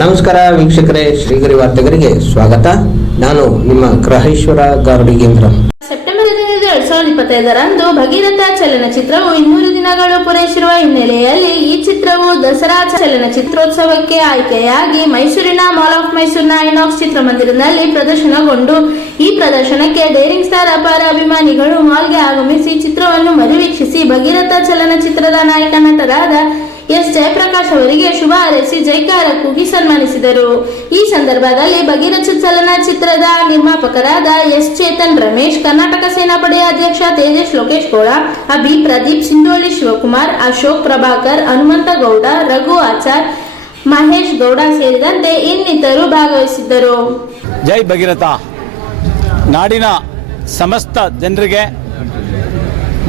ನಮಸ್ಕಾರ ವೀಕ್ಷಕರೇ, ಶ್ರೀಗರಿ ವಾರ್ತೆಗರಿಗೆ ಸ್ವಾಗತ. ನಾನು ನಿಮ್ಮ ಗ್ರಹೇಶ್ವರ ಗಾರ್ಡಿಗೇಂದ್ರ ಸೆಪ್ಟೆಂಬರ್ ಹದಿನೈದು ಎರಡ್ ಸಾವಿರದ ಇಪ್ಪತ್ತೈದರಂದು ಭಗೀರಥ ಚಲನಚಿತ್ರವು ಇನ್ನೂರು ದಿನಗಳು ಪೂರೈಸಿರುವ ಹಿನ್ನೆಲೆಯಲ್ಲಿ ಈ ಚಿತ್ರವು ದಸರಾ ಚಲನಚಿತ್ರೋತ್ಸವಕ್ಕೆ ಆಯ್ಕೆಯಾಗಿ ಮೈಸೂರಿನ ಮಾಲ್ ಆಫ್ ಮೈಸೂರಿನ ಐನಾಕ್ಸ್ ಚಿತ್ರಮಂದಿರದಲ್ಲಿ ಪ್ರದರ್ಶನಗೊಂಡು, ಈ ಪ್ರದರ್ಶನಕ್ಕೆ ಡೇರಿಂಗ್ ಸ್ಟಾರ್ ಅಪಾರ ಅಭಿಮಾನಿಗಳು ಮಾಲ್ಗೆ ಆಗಮಿಸಿ ಚಿತ್ರವನ್ನು ಮರುವೀಕ್ಷಿಸಿ ಭಗೀರಥ ಚಲನಚಿತ್ರದ ನಾಯಕ, ನಟರಾದ ಎಸ್ ಜಯಪ್ರಕಾಶ್ ಅವರಿಗೆ ಶುಭ ಹಾರೈಸಿ ಜೈಕಾರ ಕೂಗಿ ಸನ್ಮಾನಿಸಿದರು. ಈ ಸಂದರ್ಭದಲ್ಲಿ ಭಗೀರಥ ಚಲನಚಿತ್ರದ ನಿರ್ಮಾಪಕರಾದ ಎಸ್ ಚೇತನ್ ರಮೇಶ್, ಕರ್ನಾಟಕ ಸೇನಾಪಡೆಯ ಅಧ್ಯಕ್ಷ ತೇಜಸ್ ಲೋಕೇಶ್ ಗೌಡ ಅಭಿ ಪ್ರದೀಪ್ ಸಿಂಧೋಳಿ ಶಿವಕುಮಾರ್, ಅಶೋಕ್ ಪ್ರಭಾಕರ್, ಹನುಮಂತ ಗೌಡ, ರಘು ಆಚಾರ್, ಮಹೇಶ್ ಗೌಡ ಸೇರಿದಂತೆ ಇನ್ನಿತರು ಭಾಗವಹಿಸಿದ್ದರು. ಜೈ ಭಗೀರಥ. ನಾಡಿನ ಸಮಸ್ತ ಜನರಿಗೆ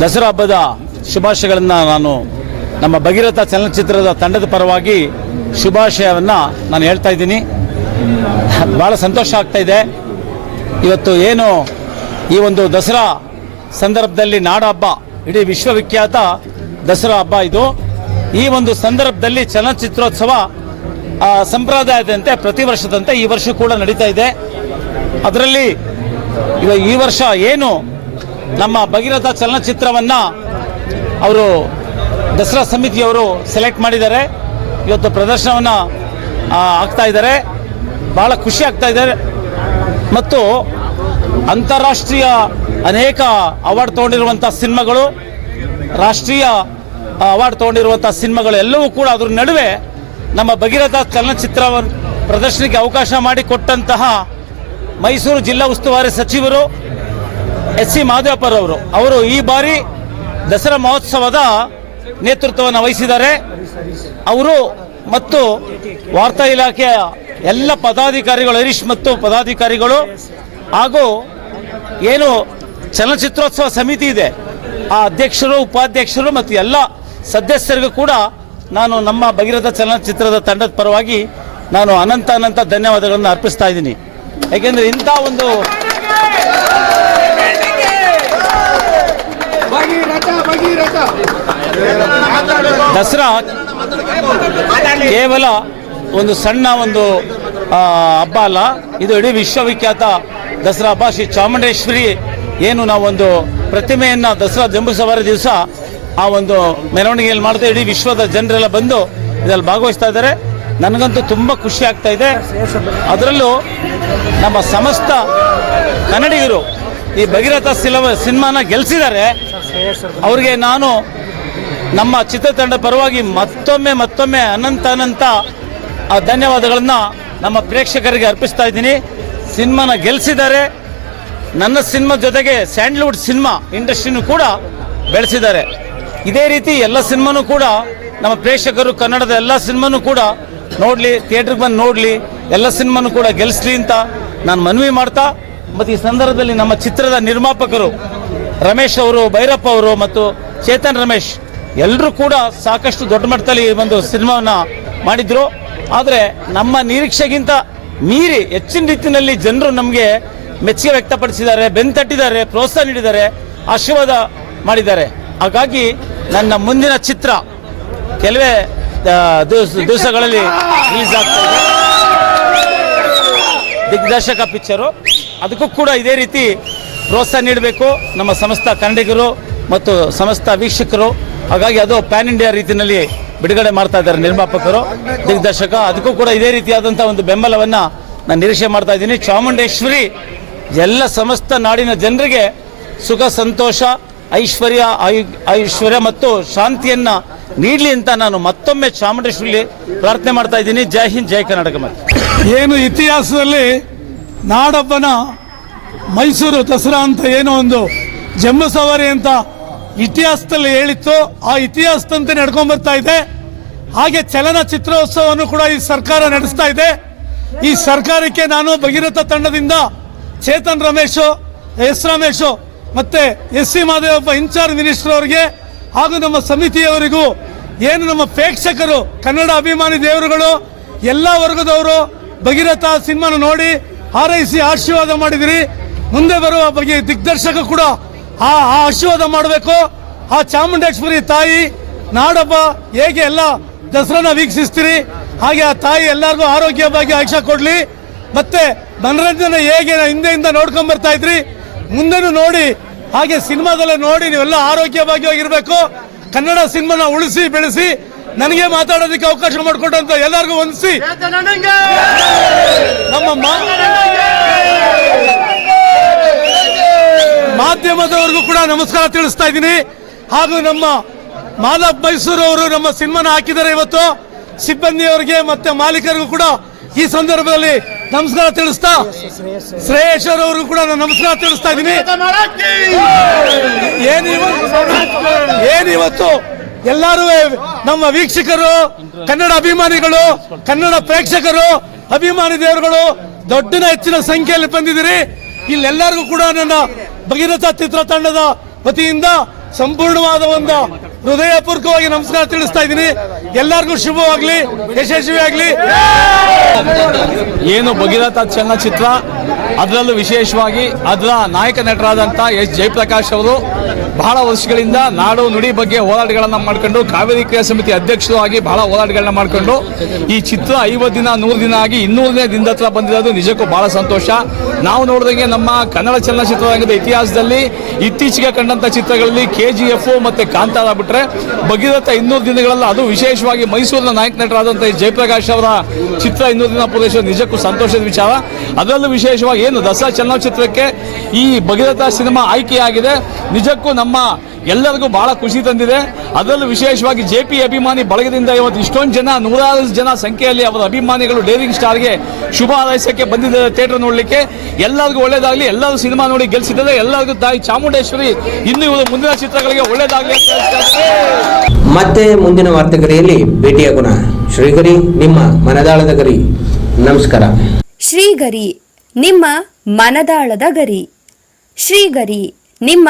ದಸರಾ ಹಬ್ಬದ ಶುಭಾಶಯಗಳನ್ನು ನಾನು ನಮ್ಮ ಭಗೀರಥ ಚಲನಚಿತ್ರದ ತಂಡದ ಪರವಾಗಿ ಶುಭಾಶಯವನ್ನು ನಾನು ಹೇಳ್ತಾ ಇದ್ದೀನಿ. ಭಾಳ ಸಂತೋಷ ಆಗ್ತಾ ಇದೆ. ಇವತ್ತು ಏನು ಈ ಒಂದು ದಸರಾ ಸಂದರ್ಭದಲ್ಲಿ ನಾಡ ಹಬ್ಬ ಇಡೀ ವಿಶ್ವವಿಖ್ಯಾತ ದಸರಾ ಹಬ್ಬ ಇದು. ಈ ಒಂದು ಸಂದರ್ಭದಲ್ಲಿ ಚಲನಚಿತ್ರೋತ್ಸವ ಸಂಪ್ರದಾಯದಂತೆ ಪ್ರತಿ ವರ್ಷದಂತೆ ಈ ವರ್ಷ ಕೂಡ ನಡೀತಾ ಇದೆ. ಅದರಲ್ಲಿ ಈ ವರ್ಷ ಏನು ನಮ್ಮ ಭಗೀರಥ ಚಲನಚಿತ್ರವನ್ನು ಅವರು ದಸರಾ ಸಮಿತಿಯವರು ಸೆಲೆಕ್ಟ್ ಮಾಡಿದ್ದಾರೆ. ಇವತ್ತು ಪ್ರದರ್ಶನವನ್ನು ಆಗ್ತಾ ಇದ್ದಾರೆ. ಬಹಳ ಖುಷಿ ಆಗ್ತಾ ಇದ್ದಾರೆ ಮತ್ತು ಅಂತಾರಾಷ್ಟ್ರೀಯ ಅನೇಕ ಅವಾರ್ಡ್ ತಗೊಂಡಿರುವಂಥ ಸಿನಿಮಾಗಳು, ರಾಷ್ಟ್ರೀಯ ಅವಾರ್ಡ್ ತಗೊಂಡಿರುವಂಥ ಸಿನಿಮಾಗಳು ಎಲ್ಲವೂ ಕೂಡ ಅದ್ರ ನಡುವೆ ನಮ್ಮ ಭಗೀರಥ ಚಲನಚಿತ್ರ ಪ್ರದರ್ಶನಕ್ಕೆ ಅವಕಾಶ ಮಾಡಿಕೊಟ್ಟಂತಹ ಮೈಸೂರು ಜಿಲ್ಲಾ ಉಸ್ತುವಾರಿ ಸಚಿವರು ಎಸ್ ಸಿ ಮಾದೇವಪ್ಪರವರು. ಅವರು ಈ ಬಾರಿ ದಸರಾ ಮಹೋತ್ಸವದ ನೇತೃತ್ವವನ್ನು ವಹಿಸಿದ್ದಾರೆ. ಅವರು ಮತ್ತು ವಾರ್ತಾ ಇಲಾಖೆಯ ಎಲ್ಲ ಪದಾಧಿಕಾರಿಗಳು, ಹರೀಶ್ ಮತ್ತು ಪದಾಧಿಕಾರಿಗಳು ಹಾಗೂ ಏನು ಚಲನಚಿತ್ರೋತ್ಸವ ಸಮಿತಿ ಇದೆ. ಆ ಅಧ್ಯಕ್ಷರು, ಉಪಾಧ್ಯಕ್ಷರು ಮತ್ತು ಎಲ್ಲ ಸದಸ್ಯರಿಗೂ ಕೂಡ ನಾನು ನಮ್ಮ ಭಗೀರಥ ಚಲನಚಿತ್ರದ ತಂಡದ ಪರವಾಗಿ ನಾನು ಅನಂತ ಅನಂತ ಧನ್ಯವಾದಗಳನ್ನು ಅರ್ಪಿಸ್ತಾ ಇದ್ದೀನಿ. ಯಾಕೆಂದ್ರೆ ಇಂಥ ಒಂದು ದಸರಾ ಕೇವಲ ಒಂದು ಸಣ್ಣ ಒಂದು ಹಬ್ಬ ಅಲ್ಲ. ಇದು ಇಡೀ ವಿಶ್ವವಿಖ್ಯಾತ ದಸರಾ ಹಬ್ಬ. ಶ್ರೀ ಚಾಮುಂಡೇಶ್ವರಿ ಏನು ನಾವೊಂದು ಪ್ರತಿಮೆಯನ್ನು ದಸರಾ ಜಂಬೂ ದಿವಸ ಆ ಒಂದು ಮೆರವಣಿಗೆಯಲ್ಲಿ ಮಾಡ್ತಾ ಇಡೀ ವಿಶ್ವದ ಜನರೆಲ್ಲ ಬಂದು ಇದರಲ್ಲಿ ಭಾಗವಹಿಸ್ತಾ ಇದ್ದಾರೆ. ನನಗಂತೂ ತುಂಬ ಖುಷಿ ಆಗ್ತಾ ಇದೆ. ಅದರಲ್ಲೂ ನಮ್ಮ ಸಮಸ್ತ ಕನ್ನಡಿಗರು ಈ ಭಗೀರಥ ಸಿಲವ ಸಿನಿಮಾನ ಗೆಲ್ಲಿಸಿದ್ದಾರೆ ಅವ್ರಿಗೆ ನಾನು ನಮ್ಮ ಚಿತ್ರತಂಡ ಪರವಾಗಿ ಮತ್ತೊಮ್ಮೆ ಮತ್ತೊಮ್ಮೆ ಅನಂತ ಅನಂತ, ಆ ಧನ್ಯವಾದಗಳನ್ನು ನಮ್ಮ ಪ್ರೇಕ್ಷಕರಿಗೆ ಅರ್ಪಿಸ್ತಾ ಇದ್ದೀನಿ. ಸಿನಿಮಾನ ಗೆಲ್ಲಿಸಿದ್ದಾರೆ ನನ್ನ ಸಿನಿಮಾ ಜೊತೆಗೆ ಸ್ಯಾಂಡ್ಲ್ವುಡ್ ಸಿನಿಮಾ ಇಂಡಸ್ಟ್ರಿನೂ ಕೂಡ ಬೆಳೆಸಿದ್ದಾರೆ. ಇದೇ ರೀತಿ ಎಲ್ಲ ಸಿನಿಮಾನೂ ಕೂಡ ನಮ್ಮ ಪ್ರೇಕ್ಷಕರು ಕನ್ನಡದ ಎಲ್ಲ ಸಿನಿಮಾನೂ ಕೂಡ ನೋಡಲಿ, ಥಿಯೇಟ್ರಿಗೆ ಬಂದು ನೋಡಲಿ, ಎಲ್ಲ ಸಿನಿಮಾನೂ ಕೂಡ ಗೆಲ್ಲಿಸ್ಲಿ ಅಂತ ನಾನು ಮನವಿ ಮಾಡ್ತಾ, ಮತ್ತು ಈ ಸಂದರ್ಭದಲ್ಲಿ ನಮ್ಮ ಚಿತ್ರದ ನಿರ್ಮಾಪಕರು ರಮೇಶ್ ಅವರು, ಭೈರಪ್ಪ ಅವರು ಮತ್ತು ಚೇತನ್ ರಮೇಶ್ ಎಲ್ಲರೂ ಕೂಡ ಸಾಕಷ್ಟು ದೊಡ್ಡ ಮಟ್ಟದಲ್ಲಿ ಒಂದು ಸಿನಿಮಾವನ್ನು ಮಾಡಿದ್ರು. ಆದರೆ ನಮ್ಮ ನಿರೀಕ್ಷೆಗಿಂತ ಮೀರಿ ಹೆಚ್ಚಿನ ರೀತಿಯಲ್ಲಿ ಜನರು ನಮಗೆ ಮೆಚ್ಚುಗೆ ವ್ಯಕ್ತಪಡಿಸಿದ್ದಾರೆ ಬೆಂತಟ್ಟಿದ್ದಾರೆ ಪ್ರೋತ್ಸಾಹ ನೀಡಿದ್ದಾರೆ, ಆಶೀರ್ವಾದ ಮಾಡಿದ್ದಾರೆ. ಹಾಗಾಗಿ ನನ್ನ ಮುಂದಿನ ಚಿತ್ರ ಕೆಲವೇ ದಿವಸ, ದಿವಸಗಳಲ್ಲಿ ರಿಲೀಸ್ ಆಗ್ತಾ ಇದೆ. ದಿಗ್ದರ್ಶಕ ಪಿಕ್ಚರು ಅದಕ್ಕೂ ಕೂಡ ಇದೇ ರೀತಿ ಪ್ರೋತ್ಸಾಹ ನೀಡಬೇಕು. ನಮ್ಮ ಸಮಸ್ತ ಕನ್ನಡಿಗರು ಮತ್ತು ಸಮಸ್ತ ವೀಕ್ಷಕರು. ಹಾಗಾಗಿ ಅದು ಪ್ಯಾನ್ ಇಂಡಿಯಾ ರೀತಿಯಲ್ಲಿ ಬಿಡುಗಡೆ ಮಾಡ್ತಾ ಇದ್ದಾರೆ ನಿರ್ಮಾಪಕರು. ದಿಗ್ದರ್ಶಕ, ಅದಕ್ಕೂ ಕೂಡ ಇದೇ ರೀತಿಯಾದಂಥ ಒಂದು ಬೆಂಬಲವನ್ನು ನಾನು ನಿರೀಕ್ಷೆ ಮಾಡ್ತಾ ಇದ್ದೀನಿ. ಚಾಮುಂಡೇಶ್ವರಿ ಎಲ್ಲ ಸಮಸ್ತ ನಾಡಿನ ಜನರಿಗೆ ಸುಖ, ಸಂತೋಷ, ಐಶ್ವರ್ಯ ಐಶ್ವರ್ಯ ಮತ್ತು ಶಾಂತಿಯನ್ನ ನೀಡಲಿ ಅಂತ ನಾನು ಮತ್ತೊಮ್ಮೆ ಚಾಮುಂಡೇಶ್ವರಿ ಪ್ರಾರ್ಥನೆ ಮಾಡ್ತಾ ಇದ್ದೀನಿ. ಜೈ ಹಿಂದ್, ಜೈ ಕರ್ನಾಟಕ ಮತ್ತೆ ಏನು ಇತಿಹಾಸದಲ್ಲಿ ನಾಡಬ್ಬನ ಮೈಸೂರು ದಸರಾ ಅಂತ ಏನೋ ಒಂದು ಜಂಬೂ ಸವಾರಿ ಅಂತ ಇತಿಹಾಸದಲ್ಲಿ ಹೇಳಿತ್ತು, ಆ ಇತಿಹಾಸದಂತೆ ನಡ್ಕೊಂಡ್ ಬರ್ತಾ ಇದೆ. ಹಾಗೆ ಚಲನಚಿತ್ರೋತ್ಸವವನ್ನು ಕೂಡ ಈ ಸರ್ಕಾರ ನಡೆಸ್ತಾ ಇದೆ. ಈ ಸರ್ಕಾರಕ್ಕೆ ನಾನು ಭಗೀರಥ ತಂಡದಿಂದ ಚೇತನ್ ರಮೇಶು, ಎಸ್ ರಮೇಶು ಮತ್ತೆ S C Madevappa in charge minister ಅವರಿಗೆ ಹಾಗೂ ನಮ್ಮ ಸಮಿತಿಯವರಿಗೂ ಏನು ನಮ್ಮ ಪ್ರೇಕ್ಷಕರು, ಕನ್ನಡ ಅಭಿಮಾನಿ ದೇವರುಗಳು, ಎಲ್ಲ ವರ್ಗದವರು ಭಗೀರಥ ಸಿನಿಮಾನ ನೋಡಿ ಹಾರೈಸಿ ಆಶೀರ್ವಾದ ಮಾಡಿದಿರಿ. ಮುಂದೆ ಬರುವ ಬಗ್ಗೆ ದಿಗ್ದರ್ಶಕ ಕೂಡ ಆ ಆಶೀರ್ವಾದ ಮಾಡಬೇಕು. ಆ ಚಾಮುಂಡೇಶ್ವರಿ ತಾಯಿ ನಾಡಬ್ಬ ಹೇಗೆ ಎಲ್ಲ ದಸರಾನ ವೀಕ್ಷಿಸ್ತೀರಿ ಹಾಗೆ ಆ ತಾಯಿ ಎಲ್ಲರಿಗೂ ಆರೋಗ್ಯವಾಗಿ ಆಯುಷ್ಯ ಕೊಡ್ಲಿ. ಮತ್ತೆ ಮನರಂಜನೆ ಹೇಗೆ ಹಿಂದೆಯಿಂದ ನೋಡ್ಕೊಂಡ್ ಬರ್ತಾ ಇದ್ರಿ ಮುಂದೆನೂ ನೋಡಿ ಹಾಗೆ ಸಿನಿಮಾದಲ್ಲೇ ನೋಡಿ ನೀವೆಲ್ಲ ಆರೋಗ್ಯವಾಗಿ ಇರಬೇಕು ಕನ್ನಡ ಸಿನಿಮಾನ ಉಳಿಸಿ ಬೆಳೆಸಿ ನನಗೆ ಮಾತಾಡೋದಕ್ಕೆ ಅವಕಾಶ ಮಾಡಿಕೊಟ್ಟಂತ ಎಲ್ಲರಿಗೂ ವಂದಿಸಿ. ನಮ್ಮ ಮಾಧ್ಯಮದವರೆಗೂ ಕೂಡ ನಮಸ್ಕಾರ ತಿಳಿಸ್ತಾ ಇದ್ದೀನಿ. ಹಾಗೂ ನಮ್ಮ ಮಾಲಬ್ ಮೈಸೂರು ಅವರು ನಮ್ಮ ಸಿನಿಮಾನ ಹಾಕಿದ್ದಾರೆ ಇವತ್ತು. ಸಿಬ್ಬಂದಿಯವರಿಗೆ ಮತ್ತೆ ಮಾಲೀಕರಿಗೂ ಕೂಡ ಈ ಸಂದರ್ಭದಲ್ಲಿ ನಮಸ್ಕಾರ ತಿಳಿಸ್ತಾ ಶ್ರೇಯೇಶ್ವರ್ ಅವರು ಕೂಡ ನಾನು ನಮಸ್ಕಾರ ತಿಳಿಸ್ತಾ ಇದ್ದೀನಿ. ಏನಿವತ್ತು ಎಲ್ಲರೂ ನಮ್ಮ ವೀಕ್ಷಕರು, ಕನ್ನಡ ಅಭಿಮಾನಿಗಳು, ಕನ್ನಡ ಪ್ರೇಕ್ಷಕರು, ಅಭಿಮಾನಿ ದೇವರುಗಳು ದೊಡ್ಡನ ಹೆಚ್ಚಿನ ಸಂಖ್ಯೆಯಲ್ಲಿ ಬಂದಿದ್ದೀರಿ. ಇಲ್ಲೆಲ್ಲರಿಗೂ ಕೂಡ ನನ್ನ ಭಗೀರಥ ಚಿತ್ರತಂಡದ ವತಿಯಿಂದ ಸಂಪೂರ್ಣವಾದ ಒಂದು ಹೃದಯಪೂರ್ವಕವಾಗಿ ನಮಸ್ಕಾರ ತಿಳಿಸ್ತಾ ಇದ್ದೀನಿ. ಎಲ್ಲರಿಗೂ ಶುಭವಾಗ್ಲಿ, ಯಶಸ್ವಿ ಆಗ್ಲಿ. ಏನು ಭಗೀರಥ ಚಲನಚಿತ್ರ, ಅದರಲ್ಲೂ ವಿಶೇಷವಾಗಿ ಅದರ ನಾಯಕ ನಟರಾದಂಥ ಎಸ್. ಜಯಪ್ರಕಾಶ್ ಅವರು ಬಹಳ ವರ್ಷಗಳಿಂದ ನಾಡು ನುಡಿ ಬಗ್ಗೆ ಹೋರಾಟಗಳನ್ನ ಮಾಡ್ಕೊಂಡು, ಕಾವೇರಿ ಕ್ರಿಯಾ ಸಮಿತಿ ಅಧ್ಯಕ್ಷರು ಆಗಿ ಬಹಳ ಹೋರಾಟಗಳನ್ನ ಮಾಡ್ಕೊಂಡು, ಈ ಚಿತ್ರ ಐವತ್ತು ದಿನ, ನೂರು ದಿನ ಆಗಿ ಇನ್ನೂರನೇ ದಿನದ ಹತ್ರ ಬಂದಿರೋದು ನಿಜಕ್ಕೂ ಬಹಳ ಸಂತೋಷ. ನಾವು ನೋಡಿದಂಗೆ ನಮ್ಮ ಕನ್ನಡ ಚಲನಚಿತ್ರರಂಗದ ಇತಿಹಾಸದಲ್ಲಿ ಇತ್ತೀಚೆಗೆ ಕಂಡಂತ ಚಿತ್ರಗಳಲ್ಲಿ ಕೆ ಜಿ ಎಫ್ ಮತ್ತೆ ಕಾಂತಾರ ಬಿಟ್ರೆ ಭಗೀರಥ ಇನ್ನೂರು ದಿನಗಳಲ್ಲಿ, ಅದು ವಿಶೇಷವಾಗಿ ಮೈಸೂರಿನ ನಾಯಕ ನಟರಾದಂಥ ಜಯಪ್ರಕಾಶ್ ಅವರ ಚಿತ್ರ ಇನ್ನೂರು ದಿನ ಪ್ರದೇಶ ನಿಜಕ್ಕೂ ಸಂತೋಷದ ವಿಚಾರ. ಅದರಲ್ಲೂ ವಿಶೇಷವಾಗಿ ಏನು ದಸರಾ ಚಲನಚಿತ್ರಕ್ಕೆ ಈ ಭಗೀರಥ ಸಿನಿಮಾ ಆಯ್ಕೆಯಾಗಿದೆ. ನಿಜಕ್ಕೂ ನಮ್ಮ ಎಲ್ಲರಿಗೂ ಬಹಳ ಖುಷಿ ತಂದಿದೆ. ಅದರಲ್ಲೂ ವಿಶೇಷವಾಗಿ ಜೆ ಪಿ ಅಭಿಮಾನಿ ಬಳಗದಿಂದ ಇವತ್ತು ಇಷ್ಟೊಂದು ಜನ ನೂರಾರು ಜನ ಸಂಖ್ಯೆಯಲ್ಲಿ ಅವರ ಅಭಿಮಾನಿಗಳು ಡೇರಿಂಗ್ ಸ್ಟಾರ್ಗೆ ಶುಭ ಹಾರೈಸಕ್ಕೆ ಬಂದಿದ್ದಾರೆ ಥಿಯೇಟರ್ ನೋಡಲಿಕ್ಕೆ. ಎಲ್ಲರಿಗೂ ಒಳ್ಳೇದಾಗಲಿ ಎಲ್ಲರೂ ಸಿನಿಮಾ ನೋಡಿ ಗೆಲ್ಸಿದ್ದಾರೆ. ಎಲ್ಲರಿಗೂ ತಾಯಿ ಚಾಮುಂಡೇಶ್ವರಿ ಇನ್ನು ಇವರು ಮುಂದಿನ ಚಿತ್ರಗಳಿಗೆ ಒಳ್ಳೇದಾಗಲಿ ಅಂತ ಹೇಳ್ತಾ ಇದ್ದೀನಿ. ಮತ್ತೆ ಮುಂದಿನ ವಾರ್ತೆಗರಿಯಲ್ಲಿ ಭೇಟಿಯಾಗೋಣ ಶ್ರೀಗರಿ ನಿಮ್ಮ ಮನದಾಳದ ಗರಿ. ನಮಸ್ಕಾರ. ಶ್ರೀಗರಿ ನಿಮ್ಮ ಮನದಾಳದ ಗರಿ. ಶ್ರೀಗರಿ ನಿಮ್ಮ